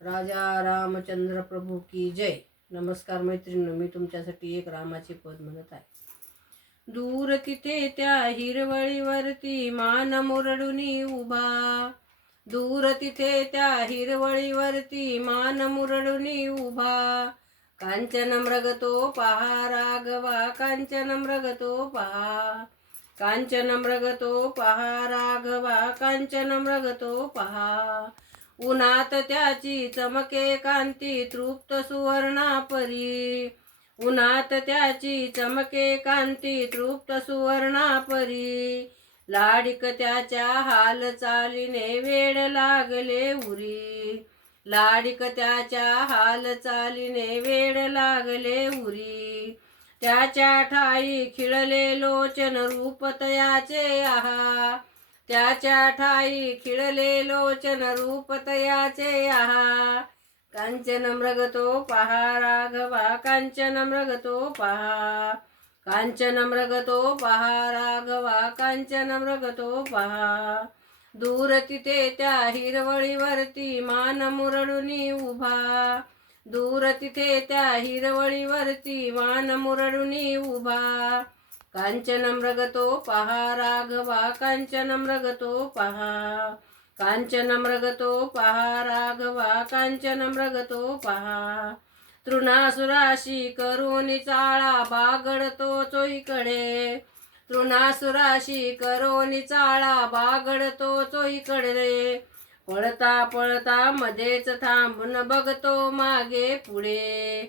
राजा रामचंद्र प्रभू की जय. नमस्कार मैत्रिणी मी तुमच्यासाठी एक रामाचे पद म्हणत आहे. दूर तिथे त्या हिरवळीवरती मान मुरडुनी उभा. दूर तिथे त्या हिरवळीवरती मान मुरडुनी उभा. कांचन मृगतो पहा राघवा कांचन मृगतो पहा. कांचन मृगतो पहा राघवा कांचन मृगतो पहा. उन्हात त्याची चमके कांती तृप्त सुवर्णा परी. उन्हात त्याची चमके कांती तृप्त सुवर्णा परी. लाडिक त्याच्या हालचालीने वेड लागले उरी. लाडिक त्याच्या हालचालीने वेड लागले उरी. त्याच्या ठाई खिळले लोचन रूप तयाचे आहा. त्याच्या ठाई खिळले लोचन रूप तयाचे आहा. कांचन मृगतो पहा राघवा कांचन मृगतो पहा. कांचन मृगतो पहा राघवा कांचन मृगतो पहा. दूर तिथे त्या हिरवळीवरती मान मुरडुनी उभा. दूर तिथे त्या हिरवळीवरती मान मुरडुनी उभा. कांचन मृगतो पहा राघवा कांचन मृगतो पहा कांचन मृगतो पहा राघवा कांचन मृगतो पहा तृणासुराशी करून चाळा बागडतो चोईकडे तृणासुराशी करून चाळा बागडतो चोईकडे पळता पळता मध्येच थांबून बघतो मागे पुढे।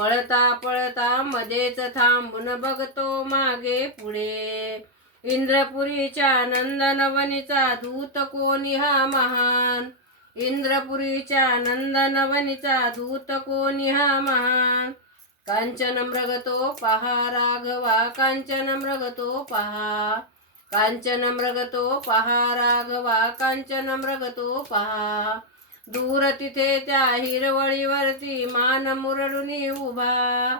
पळता पळता मध्येच थांबून बघतो मागे पुढे. इंद्रपुरीच्या नंदनवनीचा दूत कोणी हा महान? इंद्रपुरीच्या नंदनवनीचा दूत कोणी हा महान? कांचन मृगतो पहा राघवा कांचन मृगतो पहा. कांचन मृगतो पहा राघवा कांचन मृगतो पहा. दूर तिथे त्या हिरवळीवरती मान मुरडुनी उभा.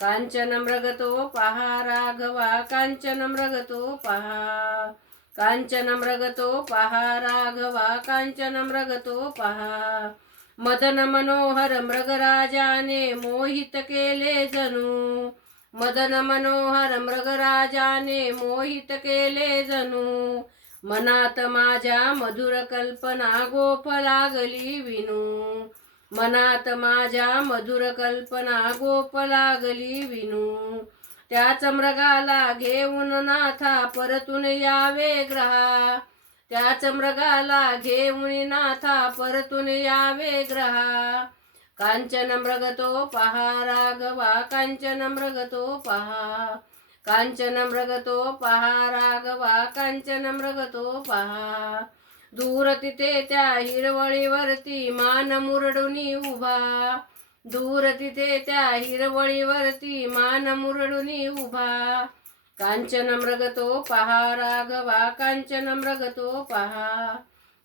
कांचन मृगतो पहा राघवा कांचन मृगतो पहा. कांचन मृगतो पहा राघवा कांचन मृगतो पहा. मदन मनोहर मृगराजाने मोहित केले जणू. मदन मनोहर मृगराजाने मोहित केले जणू. मनात माझ्या मधुर कल्पना गोप लागली विनू. मनात माझ्या मधुर कल्पना गोप लागली विनू. त्याच मृगाला घेऊन नाथा परतून यावे ग्रहा. त्याच मृगाला घेऊन नाथा परतून यावे ग्रहा. कांचन मृगतो पहा राघवा कांचन मृगतो पहा. कांचन मृगतो पहा राघवा कांचन मृगतो पहा दूर तिथे त्या हिरवळीवरती मान मुरडुनी उभा। दूर तिथे त्या हिरवळीवरती मान मुरडुनी उभा। कांचन मृगतो पहा राघवा कांचन मृगतो पहा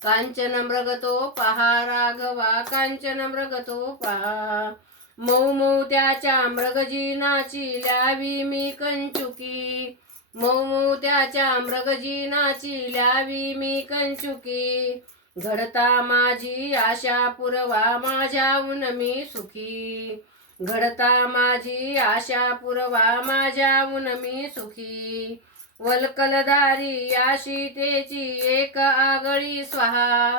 कांचन मृगतो पहा राघवा कांचन मृगतो पहा मऊ मऊ त्याच्या मृगजीनाची ल्यावी मी कंचुकी. मऊ मऊ त्याच्या मृगजीनाची ल्यावी मी कंचुकी. घडता माझी आशा पुरवा माझ्याहून मी सुखी. घडता माझी आशा पुरवा माझ्याहून मी सुखी. वलकलदारी या सीतेची एक आगळी स्वाहा.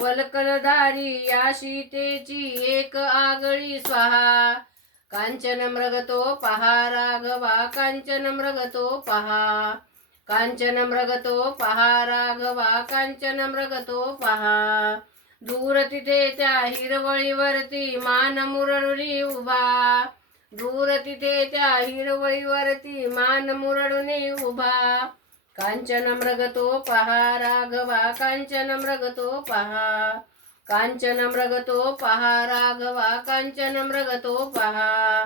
वलकलधारी या सीतेची एक आगळी स्वाहा. कांचन मृगतो पहा राघवा कांचन मृगतो पहा. कांचन मृगतो पहा राघवा कांचन मृगतो पहा. दूर तिथे त्या हिरवळीवरती मान मुरळी उभा. दूर तिथे त्या हिरवळीवरती मान मुरडुनी उभा. कांचन मृगतो पहा राघवा कांचन मृगतो पहा कांचन मृगतो पहा राघवा कांचन मृगतो पहा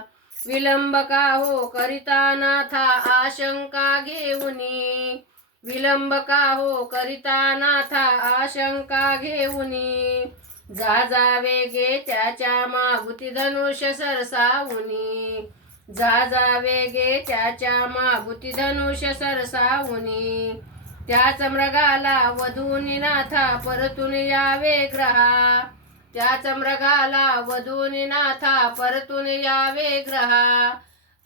विलंब का हो करिता नाथा आशंका घेऊनी। विलंब का हो करिता नाथा आशंका घेऊनी। जा जा वेगे त्याच्या मागुती धनुष सरसावुनी। जा जा वेगे त्याच्या मागुती धनुष सरसावुनी. त्याच मृगाला वधूनी नाथा परतून यावे ग्रहा. त्याच मृगाला वधून नाथा परतून यावे ग्रहा.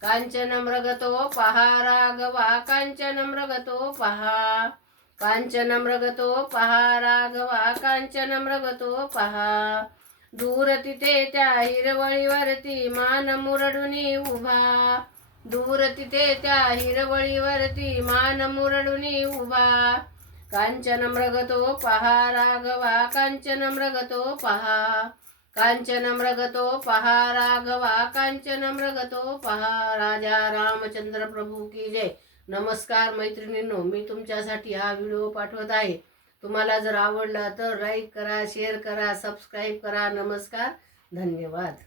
कांचन मृगतो पहा राघवा कांचन मृगतो पहा. कांचन मृगतो पहा राघवा कांचन मृगतो पहा. दूर तिथे त्या हिरवळीवरती मान मुरडुनी उभा. दूर तिथे त्या हिरवळीवरती मान मुरडुनी उभा. कांचन मृगतो पहा राघवा कांचन मृगतो पहा. कांचन मृगतो पहा राघवा कांचन मृगतो पहा. राजा रामचंद्र प्रभू की जय. नमस्कार मैत्रिणींनो मी तुमच्यासाठी हा व्हिडिओ पाठवत आहे. तुम्हाला जर आवडला तर लाईक करा शेअर करा सबस्क्राईब करा. नमस्कार. धन्यवाद.